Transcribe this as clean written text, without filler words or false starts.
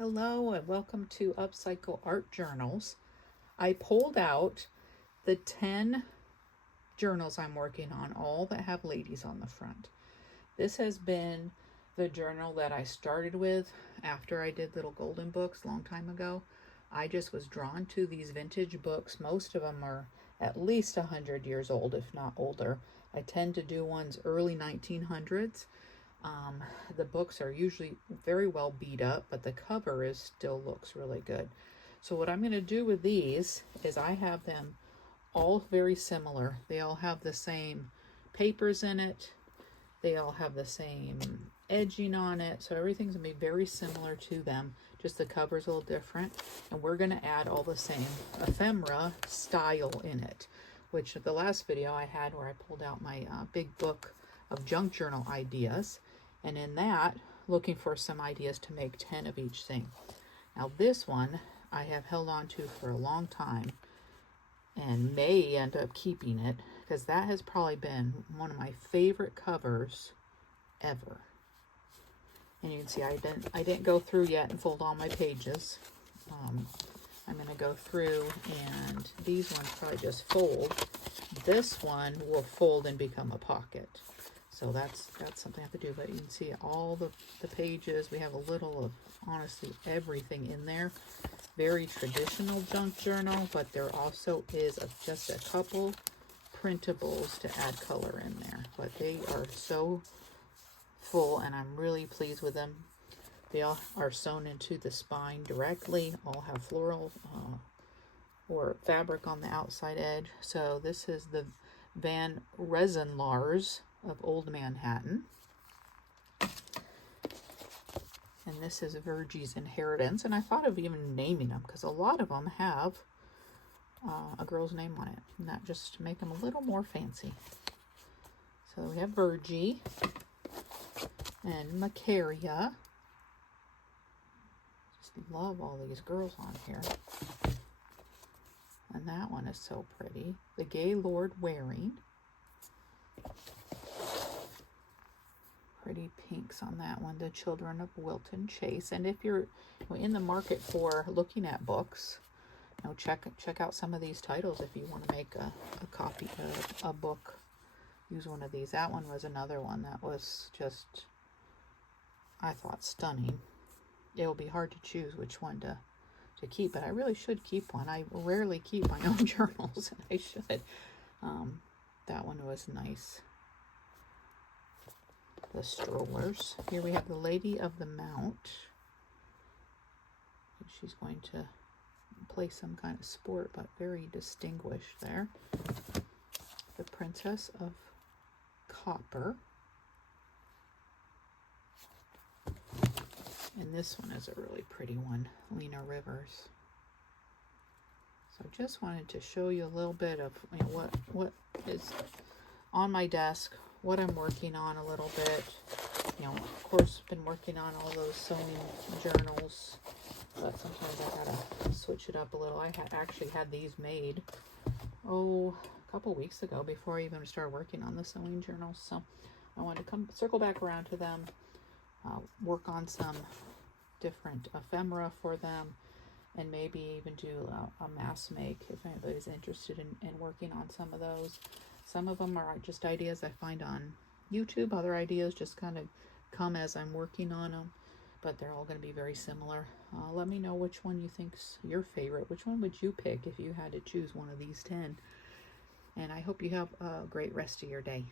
Hello and welcome to Upcycle Art Journals. I pulled out the 10 journals I'm working on, all that have ladies on the front. This has been the journal that I started with after I did Little Golden Books a long time ago. I just was drawn to these vintage books. Most of them are at least 100 years old, if not older. I tend to do ones early 1900s. The books are usually very well beat up, but the cover still looks really good. So what I'm going to do with these is I have them all very similar. They all have the same papers in it. They all have the same edging on it. So everything's going to be very similar to them. Just the cover's a little different. And we're going to add all the same ephemera style in it, which the last video I had where I pulled out my big book of junk journal ideas, and in that looking for some ideas to make 10 of each thing. Now this one I have held on to for a long time and may end up keeping it because that has probably been one of my favorite covers ever. And you can see I didn't go through yet and fold all my pages. I'm going to go through, and these ones probably just fold. This one will fold and become a pocket. So that's something I have to do. But you can see all the pages. We have a little of, honestly, everything in there. Very traditional junk journal, but there also is just a couple printables to add color in there. But they are so full, and I'm really pleased with them. They all are sewn into the spine directly. All have floral or fabric on the outside edge. So this is the Van Rensselaers of Old Manhattan. And this is Virgie's Inheritance. And I thought of even naming them because a lot of them have a girl's name on it. And that just to make them a little more fancy. So we have Virgie and Macaria. Just love all these girls on here. And that one is so pretty. The Gaylord Waring. Pretty pinks on that one. The Children of Wilton Chase. And if you're in the market for looking at books, check out some of these titles if you want to make a copy of a book. Use one of these. That one was another one that was just, I thought, stunning. It will be hard to choose which one to keep, but I really should keep one. I rarely keep my own journals, and I should. That one was nice. The strollers. Here we have the Lady of the Mount. She's going to play some kind of sport, but very distinguished there. The Princess of Copper. And this one is a really pretty one, Lena Rivers. So just wanted to show you a little bit of what is on my desk, what I'm working on a little bit. Of course, been working on all those sewing journals, but sometimes I gotta switch it up a little. I actually had these made, a couple weeks ago before I even started working on the sewing journals. So I wanted to circle back around to them, work on some different ephemera for them, and maybe even do a mass make if anybody's interested in working on some of those. Some of them are just ideas I find on YouTube. Other ideas just kind of come as I'm working on them, but they're all going to be very similar. Let me know which one you think's your favorite. Which one would you pick if you had to choose one of these 10? And I hope you have a great rest of your day.